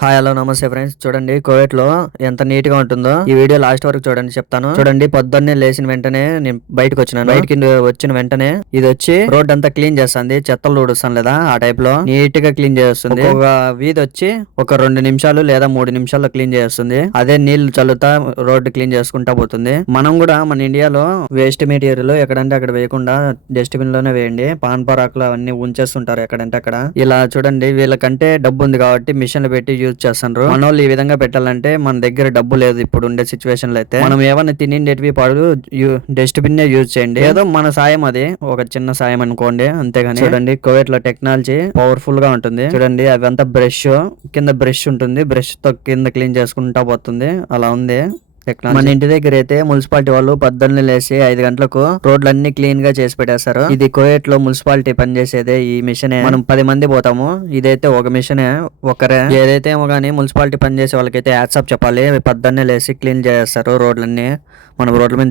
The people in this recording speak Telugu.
హాయ్ హలో నమస్తే ఫ్రెండ్స్. చూడండి కువైట్ లో ఎంత నీట్ గా ఉంటుందో ఈ వీడియో లాస్ట్ వరకు చూడండి, చెప్తాను. చూడండి, పొద్దున్నే లేచిన వెంటనే నేను బయటకు వచ్చినాను. బయటికి వచ్చిన వెంటనే ఇది వచ్చి రోడ్ అంతా క్లీన్ చేస్తుంది. చెత్తలు ఊడుస్తాను లేదా ఆ టైప్ లో నీట్ గా క్లీన్ చేస్తుంది. ఒక వీధి వచ్చి ఒక 2 నిమిషాలు లేదా 3 నిమిషాల్లో క్లీన్ చేస్తుంది. అదే నీళ్లు చల్లుతా రోడ్డు క్లీన్ చేసుకుంటా పోతుంది. మనం కూడా మన ఇండియాలో వేస్ట్ మెటీరియల్ ఎక్కడంటే అక్కడ వేయకుండా డస్ట్బిన్ లోనే వేయండి. పాన్ పరాకులు అవన్నీ ఉంచేస్తుంటారు ఎక్కడంటే అక్కడ. ఇలా చూడండి, వీళ్ళకంటే డబ్బు ఉంది కాబట్టి మిషన్లు పెట్టి యూజ్ చేస్తున్నారు. మన వాళ్ళు ఈ విధంగా పెట్టాలంటే మన దగ్గర డబ్బు లేదు ఇప్పుడు ఉండే సిచ్యువేషన్ లో. అయితే మనం ఏమైనా తినిండేటివి పాడు డస్ట్బిన్ యూజ్ చేయండి. ఏదో మన సాయం, అది ఒక చిన్న సాయం అనుకోండి, అంతేగాని. చూడండి, కువైట్ లో టెక్నాలజీ పవర్ఫుల్ గా ఉంటుంది. చూడండి, అవంతా బ్రష్ కింద బ్రష్ ఉంటుంది, బ్రష్ తో కింద క్లీన్ చేసుకుంటా పోతుంది. అలా ఉంది టెక్నాలజీ. మన ఇంటి దగ్గర అయితే మున్సిపాలిటీ వాళ్ళు పొద్దున్నే లేసి 5 గంటలకు రోడ్లన్నీ క్లీన్ గా చేసి పెట్టేస్తారు. ఇది కువైట్ లో మున్సిపాలిటీ పనిచేసేదే ఈ మిషనే. మనం 10 మంది పోతాము, ఇదైతే ఒక మిషనే, ఒకరే. ఏదైతే ఏమో గానీ మున్సిపాలిటీ పనిచేసే వాళ్ళకైతే హ్యాట్స్ ఆఫ్ చెప్పాలి. పొద్దున్నే లేసి క్లీన్ చేస్తారు రోడ్లన్నీ. మనం రోడ్ల మీద